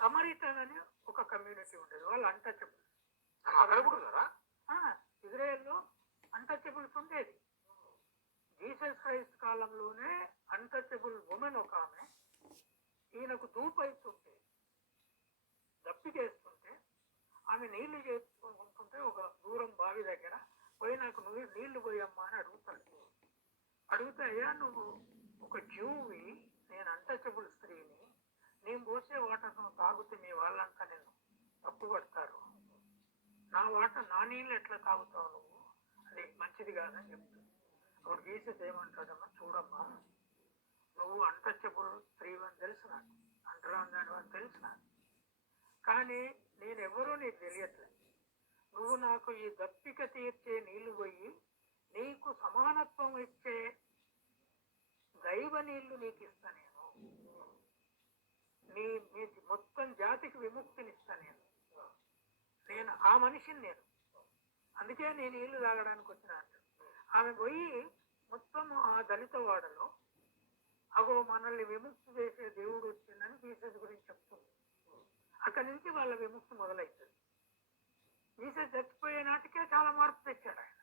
Samaritan అని ఒక community ఉండేది, వాళ్ళు అన్టచబుల్. అక్కడ కూడా ఉన్నారా? ఇజ్రాయెల్లో అన్టచబుల్స్ ఉండేది. జీసస్ క్రైస్ట్ కాలంలోనే అన్టచబుల్ ఉమెన్ ఒక ఆమె, ఈయనకు దూపైతుంటే దప్పికేస్తుంటే ఆమె నీళ్లు చేసుకుంటుంటే ఒక దూరం బావి దగ్గర పోయి నాకు నీళ్లు పోయమ్మా అని అడుగుతాడు. అడిగితే అయ్యా నువ్వు ఒక జ్యూవి, నేను అన్టచబుల్ స్త్రీని, నేను పోసే వాటర్ నువ్వు తాగితే మీ వాళ్ళంతా నేను తప్పుపడతారు, నా వాటర్ నా నీళ్ళు ఎట్లా తాగుతావు నువ్వు, అది మంచిది కాదని చెప్తుంది. అప్పుడు జీసస్ ఏమంటాడమ్మా, చూడమ్మా నువ్వు అన్టచబుల్ స్త్రీ అని తెలుసు, నాకు అంటరాందాడు అని తెలుసు నాకు, కానీ నేనెవరో నీకు తెలియట్లేదు. నువ్వు నాకు ఈ దప్పిక తీర్చే నీళ్లు పోయి నీకు సమానత్వం ఇచ్చే దైవ నీళ్లు నీకు ఇస్తా, నీ మొత్తం జాతికి విముక్తినిస్తా, నేను ఆ మనిషిని, నేను అందుకే నేను నీళ్లు తాగడానికి వచ్చిన. ఆమె పోయి మొత్తం ఆ దళిత వాడలో అగో మనల్ని విముక్తి చేసే దేవుడు వచ్చిందని జీసస్ గురించి చెప్తుంది. అక్కడి నుంచి వాళ్ళ విముక్తి మొదలవుతుంది. జీసస్ చచ్చిపోయే నాటికే చాలా మార్పు తెచ్చాడు ఆయన.